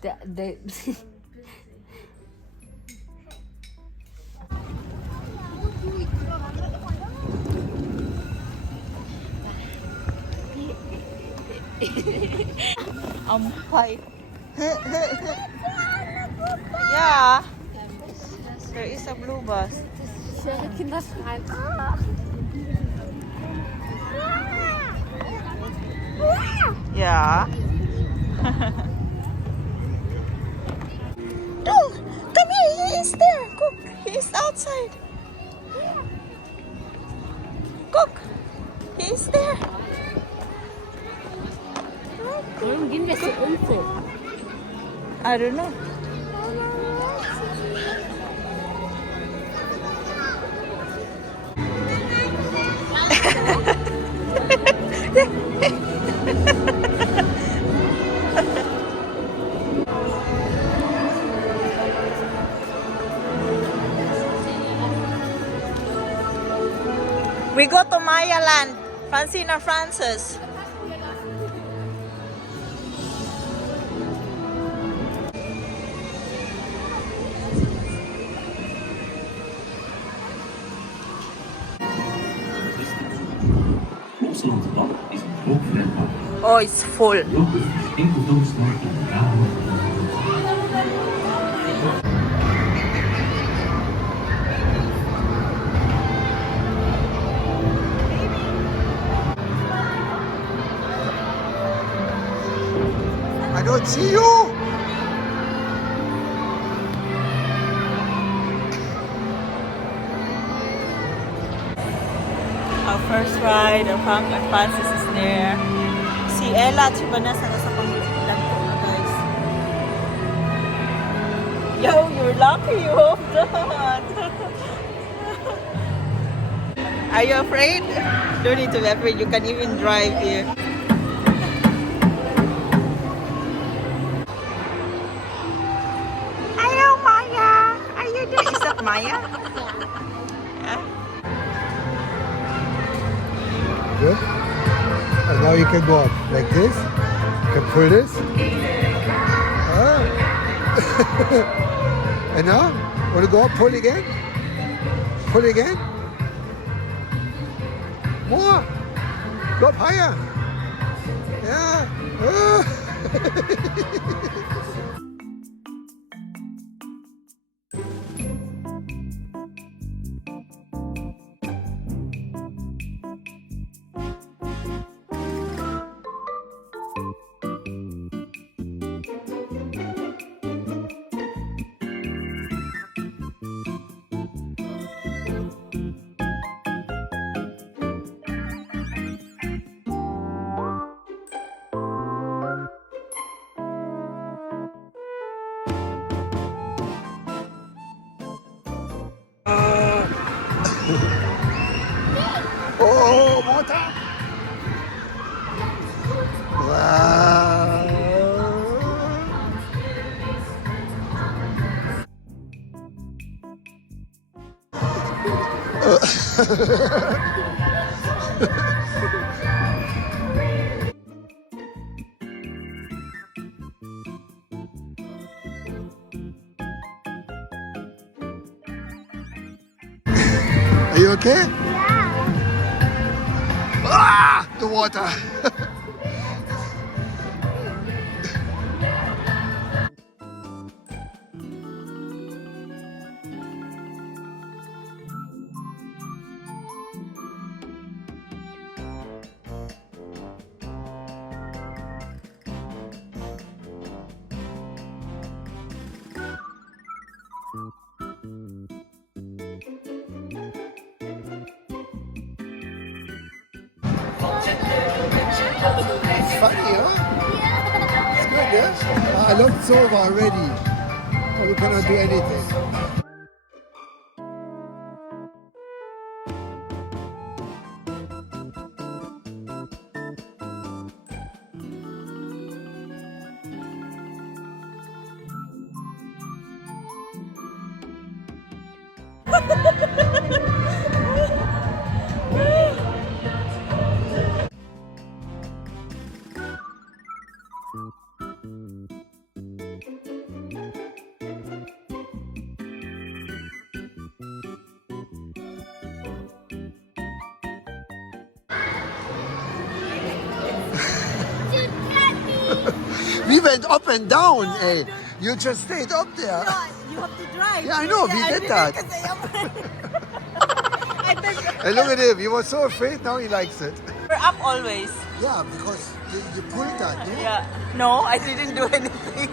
The Ampay. Yeah. There is a blue bus. Kinder schreien. Yeah. Don't come here. He is there. Cook. He is outside. Cook. He is there. Warum gehen wir zur Info? I don't know. We go to Maya Land. Francina Francis. Plopsaland De Panne is een groot pretpark. Oh, it's full. Lopen enkel doorslag in de ramen. I don't see you. Our first ride, and Francis is there. Si Ella at si Vanessa nasa pangulang ko na, guys. Yo, you're lucky you hope that. Are you afraid? Don't need to be afraid. You can even drive here. Hello, Maya. Are you there? Is that Maya? Yeah. Good. And now you can go up like this. You can pull this. Ah. And now, want to go up? Pull again. Pull again. More. Go up higher. Yeah. Ah. Oh, water! Wow! Are you okay? Ah, the water. It's funny, huh? It's good, yeah? I looked it's over already. So we cannot do anything. We went up and down, eh? You just stayed up there. You have to drive. Yeah, I know, we did that. And look at him, he was so afraid, now he likes it. We're up always. Yeah, because you pulled that, no? Yeah. No, I didn't do anything.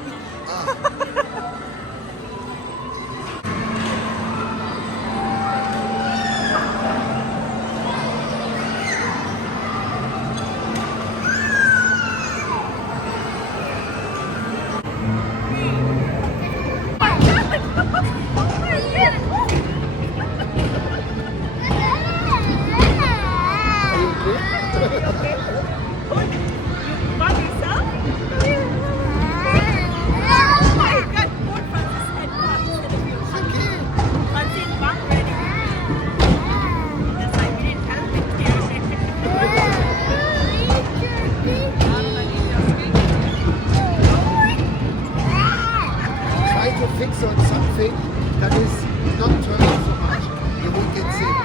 Try to fix on something that is not turning so much. You won't get sick.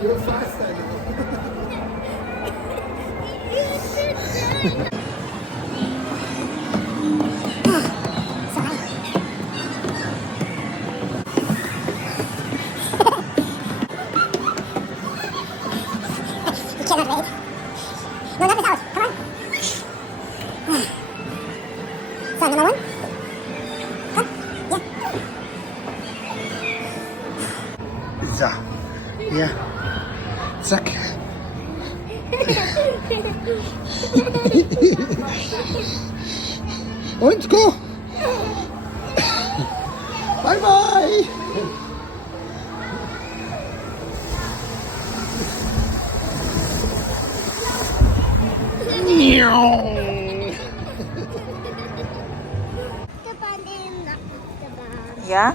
You're faster now. So, ja. Zack. Und go. Bye bye. Yeah?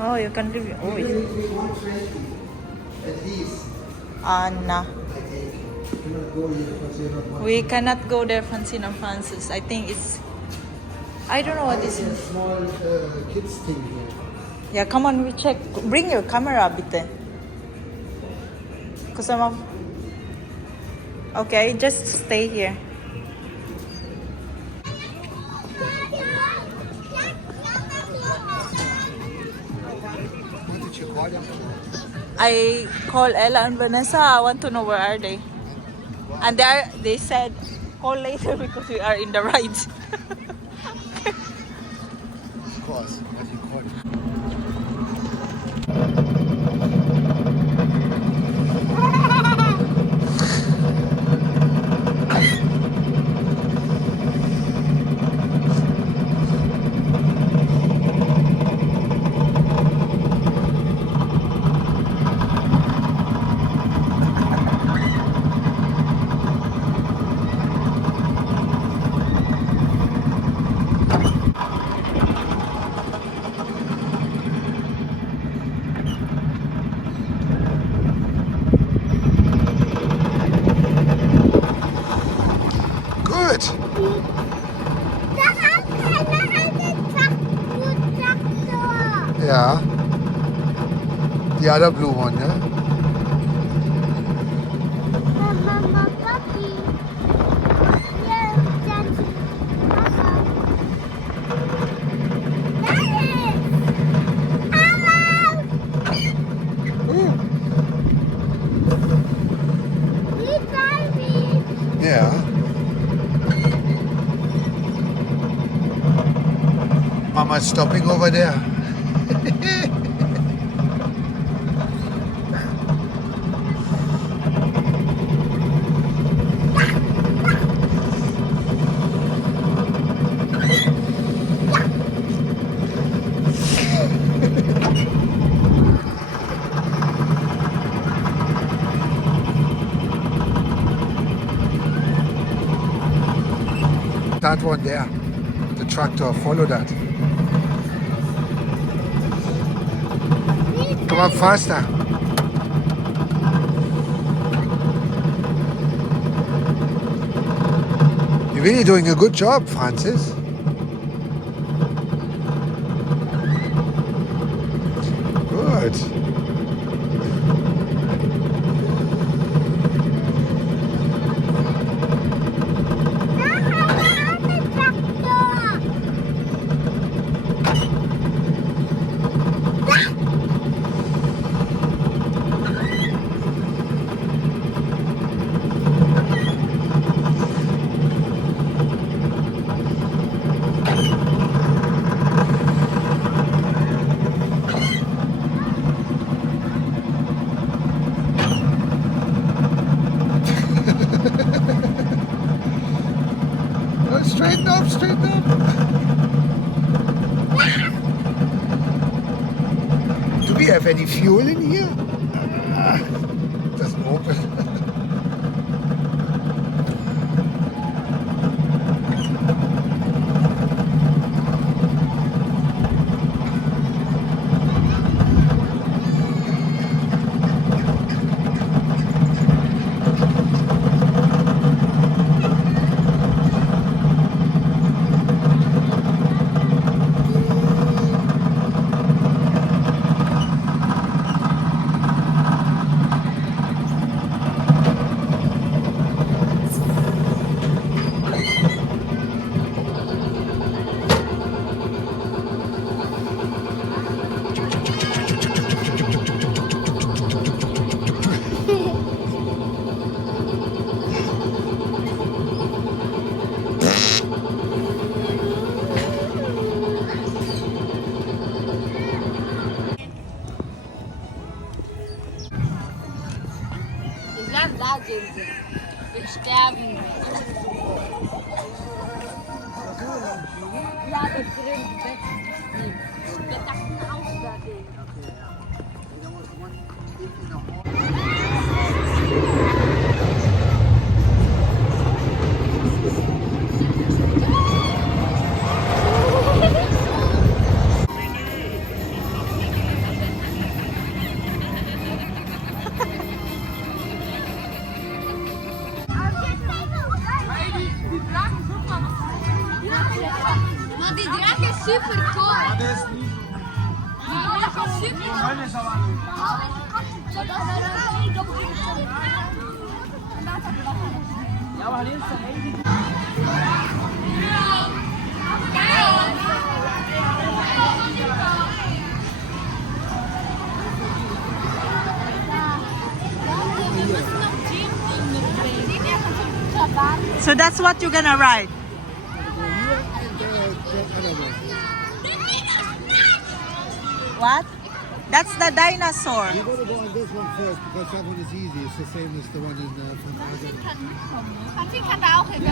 Oh, you can review. Oh, At least. Anna. You cannot go here because you're not We cannot go there, Francine and Francis. I think it's... I don't know what this It's a is. small kids thing here. Yeah, come on, we check. Bring your camera, bitte. Because I'm... Okay, just stay here. What did you call them? I call Ella and Vanessa. I want to know where are they. And they said, call later because we are in the rides. Of course. What do you call it? Good. Yeah. The other blue one, yeah? Yeah. Mama's stopping over there. that one there. The tractor, follow that. Come on, faster. You're really doing a good job, Francis. Good. No, straighten up, straighten up. Do we have any fuel in here? Doesn't open. Wir sterben. Ja, das drin. Wir dachten auch da drin. Maar die draak is super cool. Die draak is super So that's what you're gonna ride. What? That's the dinosaur. You're going to go on this one first because that one is easy. It's the same as the one in from Franzi kann da auch hin.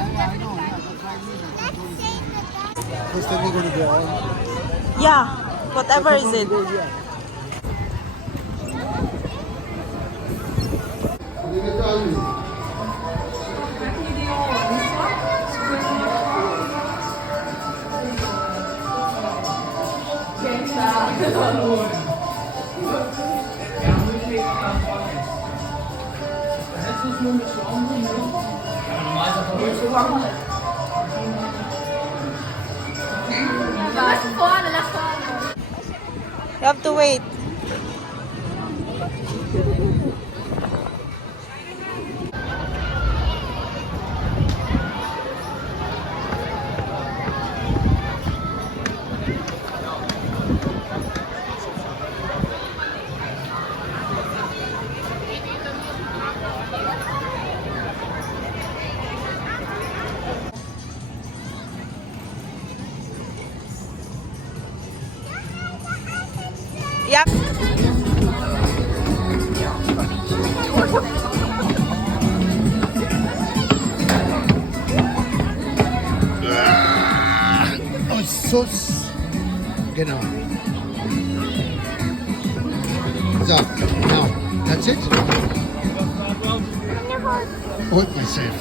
First then we're going to go on. Yeah, whatever is it. You have to wait. Yep. Oh, so. Genau. So, now, that's it. Hold myself.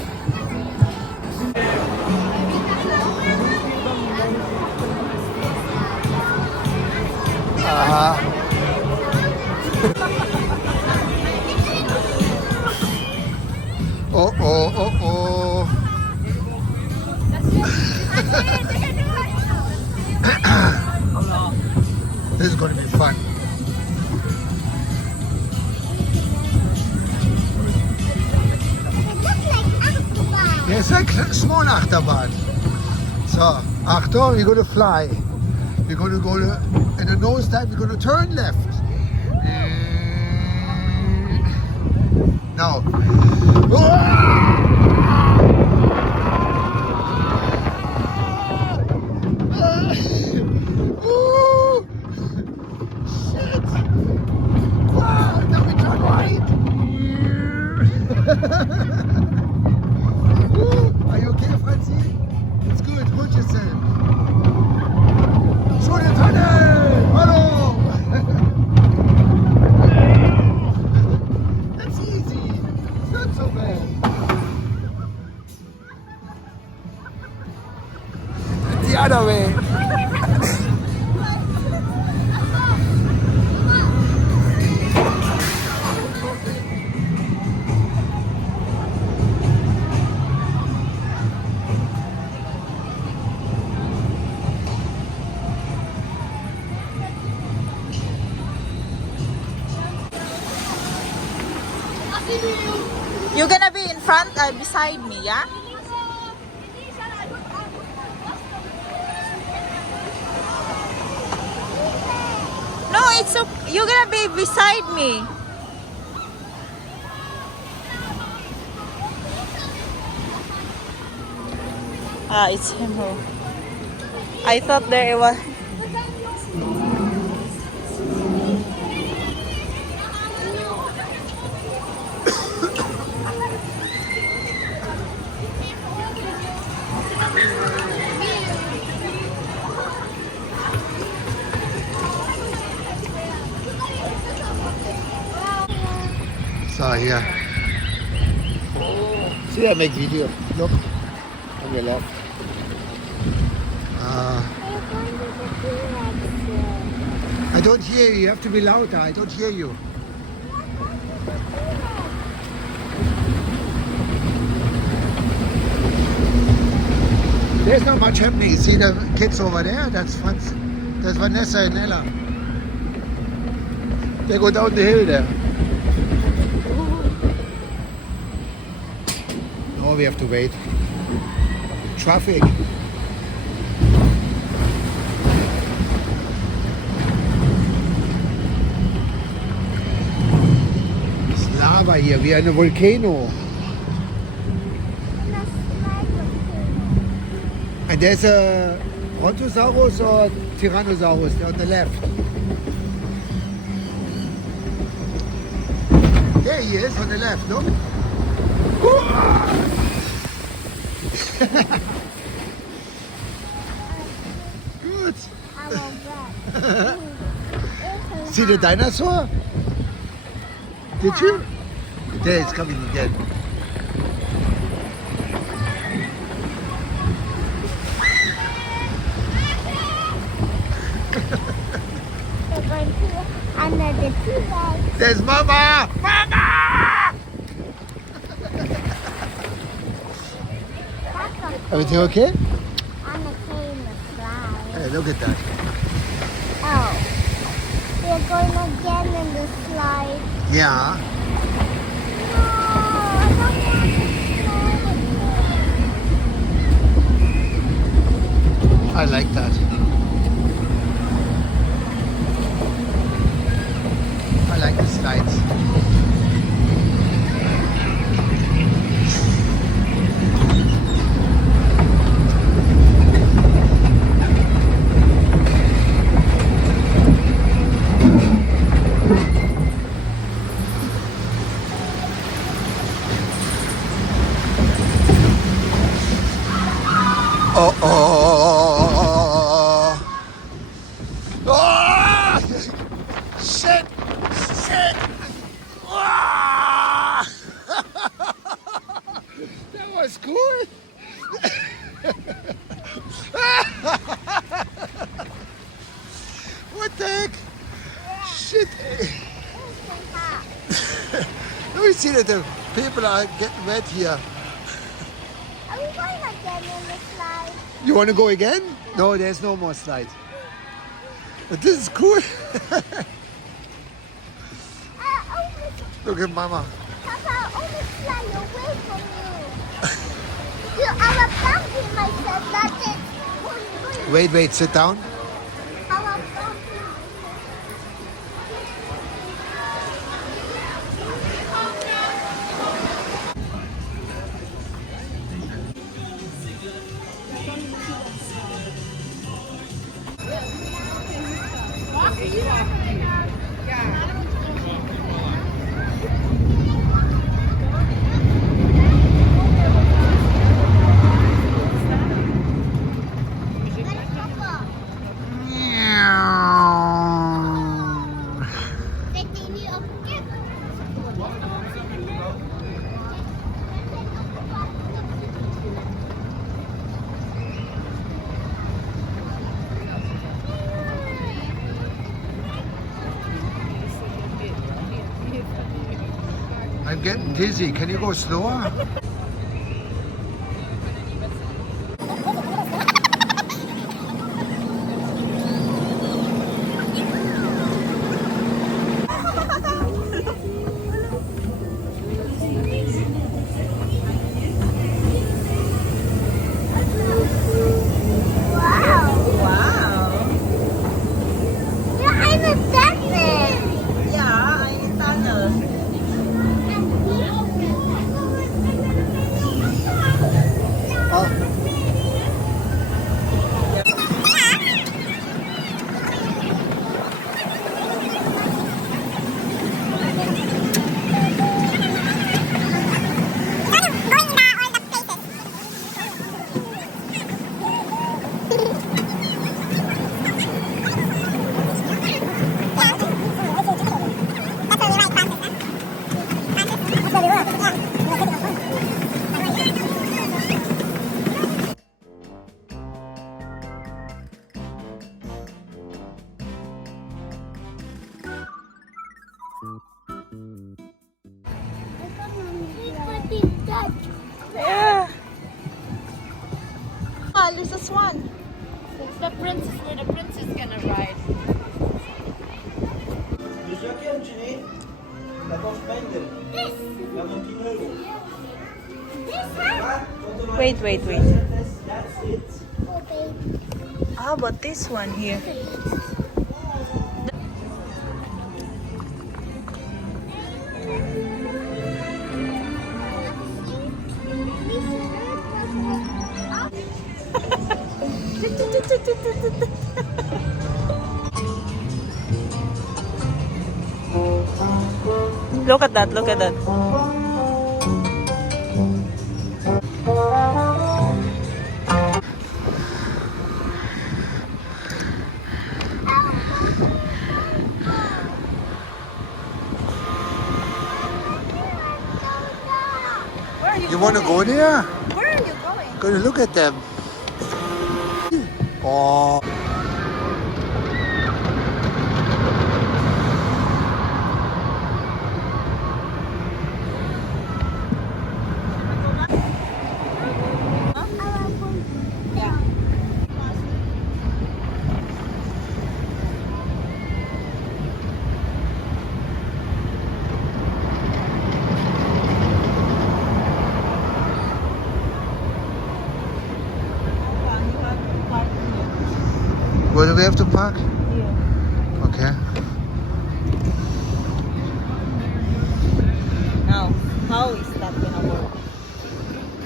Oh, oh, oh, oh. This is going to be fun. Yes, a small Achterbahn. So, Achtung, we're going to fly. We're going to go to, in the nose dive, we're going to turn left. Now. Ooh, shit. Wow, now we turn right. Ooh, are you okay, Franzi? It's good, hold yourself. Schöne Tanne! Hallo! That's easy. It's not so bad. The other way. You're gonna be in front, beside me, yeah? No, it's okay. You're gonna be beside me. Ah, it's him. Who? I thought there was. So, here. See, I make video. Look. On your left. I don't hear you. You have to be louder. I don't hear you. There's not much happening. See the kids over there? That's Franz. That's Vanessa and Ella. They go down the hill there. No, we have to wait. Traffic. It's lava here. We are in a volcano. And there's a Brontosaurus or Tyrannosaurus on the left. There he is on the left, look. Good. See the dinosaur? Did you? There, it's coming again. We're going to under the tree bag. There's Mama! Mama! Everything okay? I'm okay in the slide. Hey, look at that. Oh. We're going again in the slide. Yeah. No, I don't want to slide. I like that. I like the slides. Oh, oh, oh, oh, shit, shit, ah! That was cool. What the heck? that the people are getting wet here. Are we going again in the slide? You want to go again? No, there's no more slides. But this is cool. Look at Mama. Papa, I almost fly away from you. You are a pumpkin myself, that's it. Wait, sit down. I'm a pumpkin. I'm getting dizzy. Can you go slower? Yeah. Ah, there's a swan. It's the princess where the princess gonna ride. Dus jouw kindje niet? Dat was minder. Ja, maar 10 euro. Wait. That's it. How about this one here? Look at that, look at that. You want to go there? Where are you going? Go to look at them. Oh. Where do we have to park? Here. Okay. Now, how is that gonna work?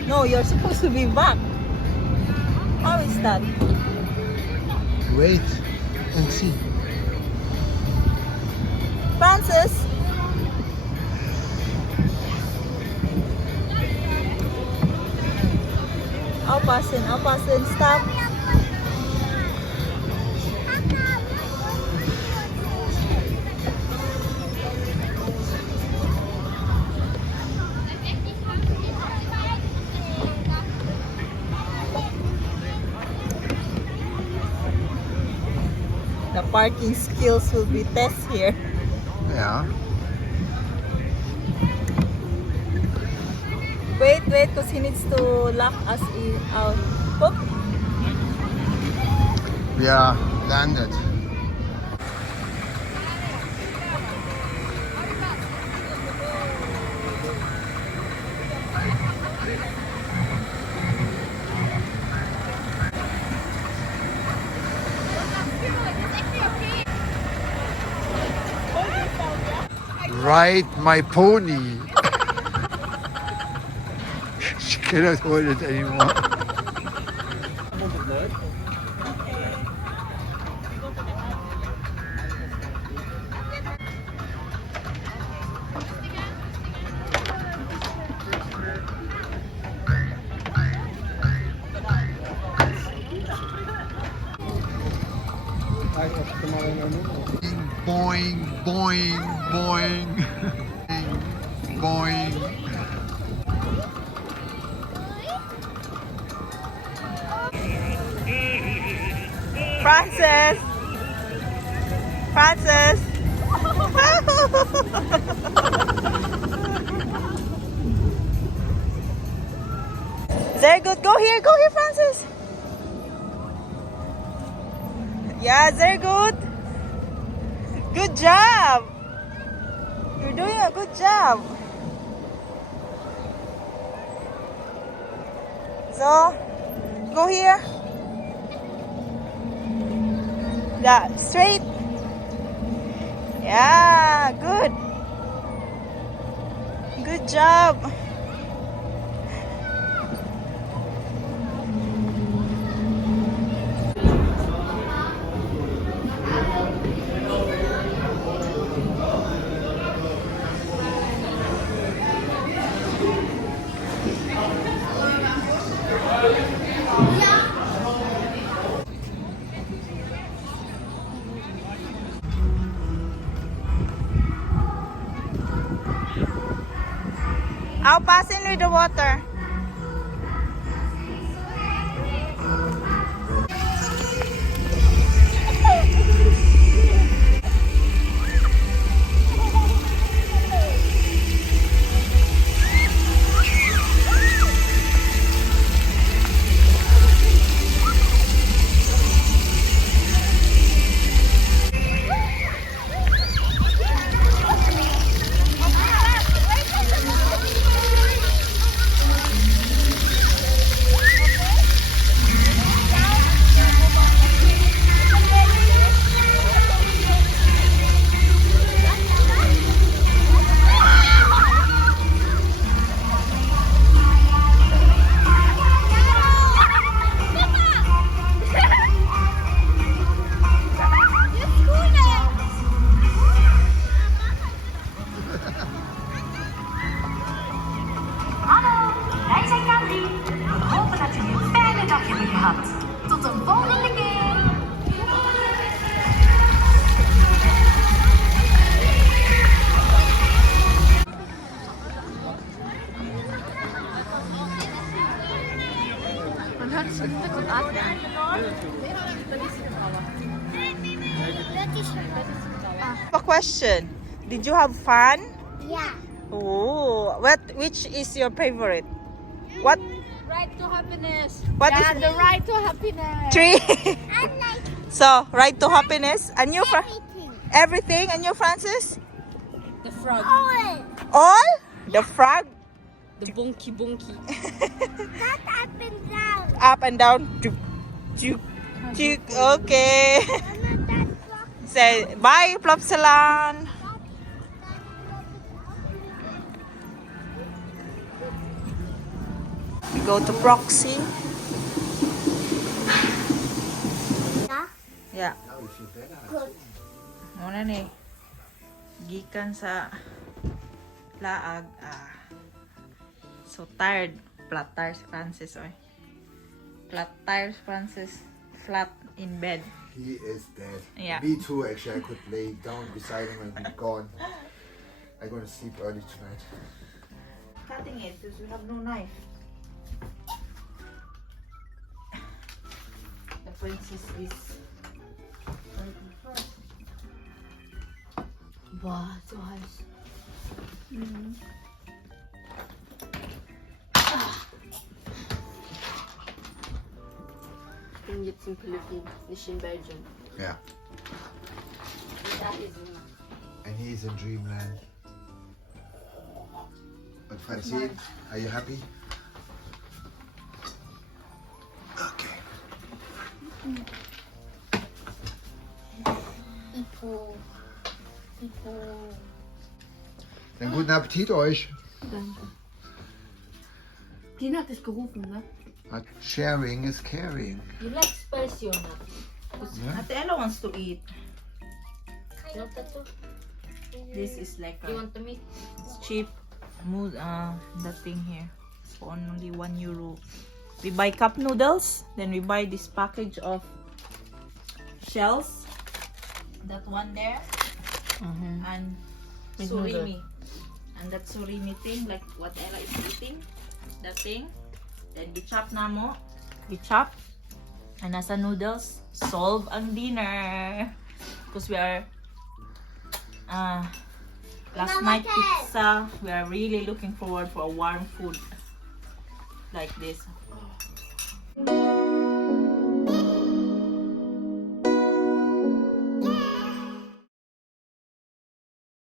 No, you're supposed to be back. How is that? Wait and see. Francis? I'll pass in, stop. The parking skills will be tested here. Yeah. wait, because he needs to lock us in out. Book. We are landed. Ride my pony. She cannot hold it anymore. Boing, boing, boing, boing. Francis! Francis! Very good. Go here, Francis. Yeah, very good. Good job. You're doing a good job. So, go here. Yeah, straight. Yeah, good. Good job. I'll pass in with the water. Tot een volgende keer! A question. Did you have fun? Yeah. Oh, which is your favorite? What? Ride to happiness. What Yeah, is the ride to happiness. three? I like So, ride to happiness. And you, everything. everything. And you, Francis? The frog. All. All? The frog? The bunky bunky. Not up and down. Up and down. Tuk, tuk, tuk. Okay. Mama, that's what. Say bye, Plopsaland. We go to Proxy. Yeah. Yeah. Good. Muna ni. Gikan sa laag. So tired. Flat tires, Francis. Oy. Flat tires, Francis. Flat in bed. He is dead. Yeah. Me too, actually. I could lay down beside him and be gone. I'm going to sleep early tonight. Cutting it because we have no knife. The princess is. Wow, so high. Essen jetzt in Philippinen, nicht in Belgium. Ja. Da ist sie. And he's in dreamland. But Francine, are you happy? Okay. Ipo. Ipo. Dann guten Appetit euch. Danke. Tina hat dich gerufen, ne? But sharing is caring. You like spicy or not? Ate Ella wants to eat. You want that too? This is like You want the meat? it's cheap. That thing here. It's for only €1. We buy cup noodles. Then we buy this package of shells. That one there. And With surimi. And that surimi thing, like what Ella is eating. That thing. Then we chop namo. We chop. And nasa noodles. Solve ang dinner. Because we are last night pizza. We are really looking forward for a warm food like this.